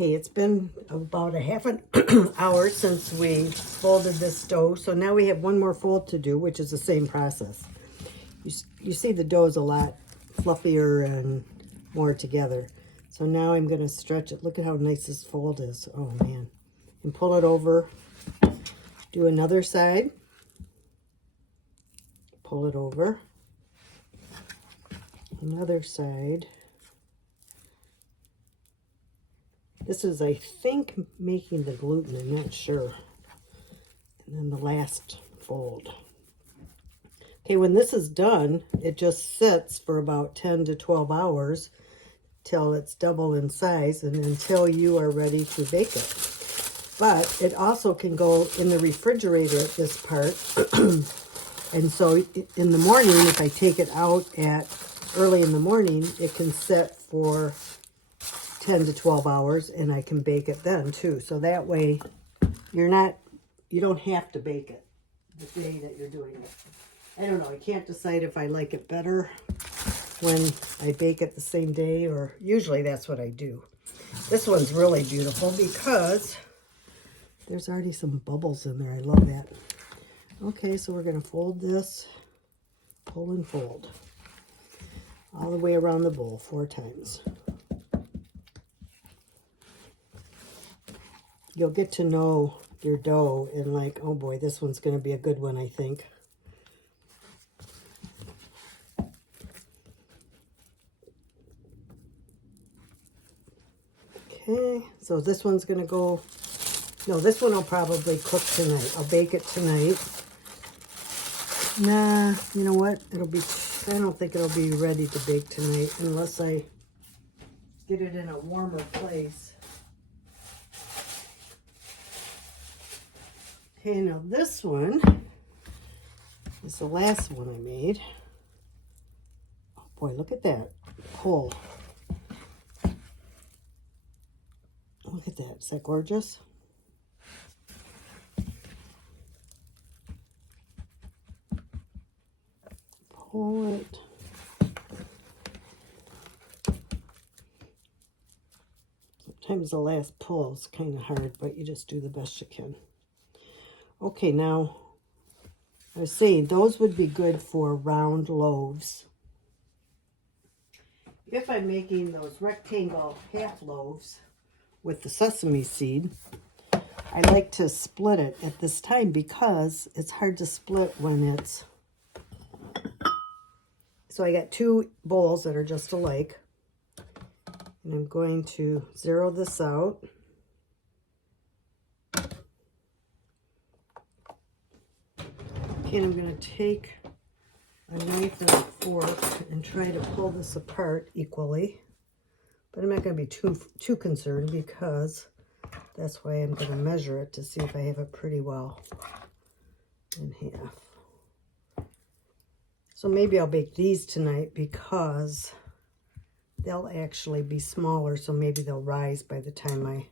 Okay, it's been about a half an hour since we folded this dough. So now we have one more fold to do, which is the same process. You see the dough is a lot fluffier and more together. So now I'm going to stretch it. Look at how nice this fold is. Oh, man. And pull it over. Do another side. Pull it over. Another side. This is, I think, making the gluten. I'm not sure. And then the last fold. Okay, when this is done, it just sits for about 10 to 12 hours till it's double in size and until you are ready to bake it. But it also can go in the refrigerator at this part. And so in the morning, if I take it out at early in the morning, it can sit for 10 to 12 hours and I can bake it then too. So that way you don't have to bake it the day that you're doing it. I don't know, I can't decide if I like it better when I bake it the same day, or usually that's what I do. This one's really beautiful because there's already some bubbles in there. I love that. Okay, so we're going to fold this, pull and fold all the way around the bowl 4 times. You'll get to know your dough and like, oh boy, this one's going to be a good one, I think. Okay, so this one's going to go, no, this one will probably cook tonight. I'll bake it tonight. Nah, you know what? I don't think it'll be ready to bake tonight unless I get it in a warmer place. Okay, now this one is the last one I made. Oh boy, look at that pull. Look at that. Is that gorgeous? Pull it. Sometimes the last pull is kind of hard, but you just do the best you can. Okay, now I was saying those would be good for round loaves. If I'm making those rectangle half loaves with the sesame seed, I like to split it at this time because it's hard to split when it's... So I got 2 bowls that are just alike. And I'm going to zero this out. Okay, and I'm going to take a knife and a fork and try to pull this apart equally. But I'm not going to be too concerned because that's why I'm going to measure it to see if I have it pretty well in half. So maybe I'll bake these tonight because they'll actually be smaller, so maybe they'll rise by the time I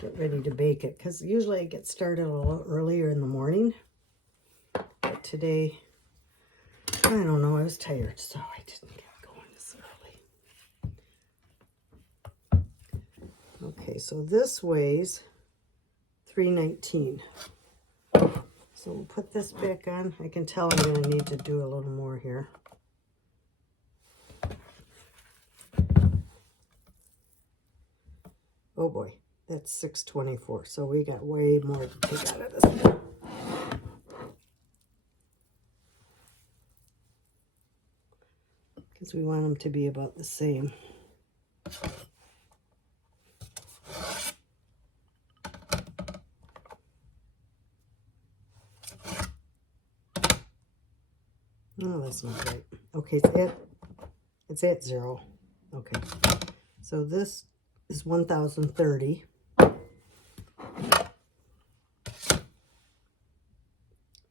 get ready to bake it. Because usually I get started a little earlier in the morning. But today, I don't know, I was tired, so I didn't get going this early. Okay, so this weighs 319. So we'll put this back on. I can tell I'm going to need to do a little more here. Oh boy, that's 624. So we got way more to take out of this. Because we want them to be about the same. Oh, that's not right. Okay, it's at 0. Okay, so this is 1,030.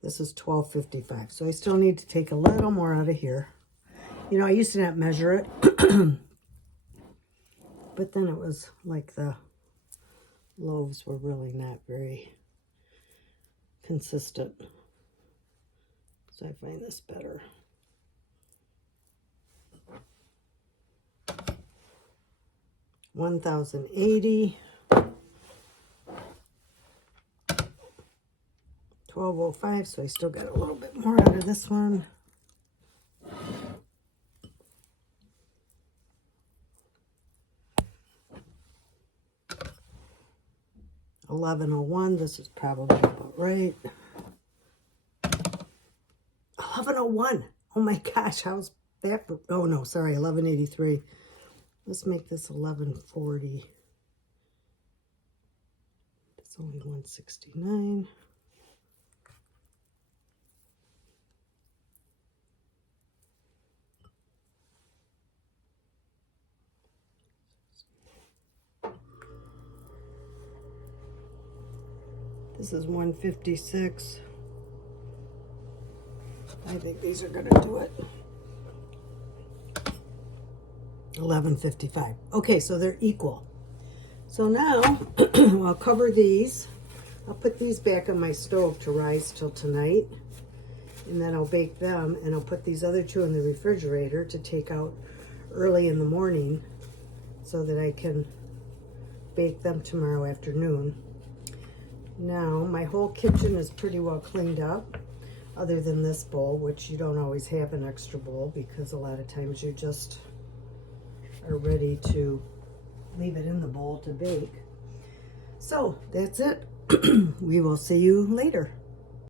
This is 1,255. So I still need to take a little more out of here. You know, I used to not measure it, but then it was like the loaves were really not very consistent. So I find this better. 1080. 1205, so I still got a little bit more out of this one. $11.01, this is probably about right. $11.01. Oh my gosh, how's that? Oh no, sorry, $11.83. Let's make this $11.40. It's only $169. This is $156. I think these are gonna do it. $11.55. Okay, so they're equal. So now I'll cover these. I'll put these back on my stove to rise till tonight, and then I'll bake them, and I'll put these other two in the refrigerator to take out early in the morning so that I can bake them tomorrow afternoon. Now my whole kitchen is pretty well cleaned up, other than this bowl, which you don't always have an extra bowl because a lot of times you just are ready to leave it in the bowl to bake. So that's it. We will see you later.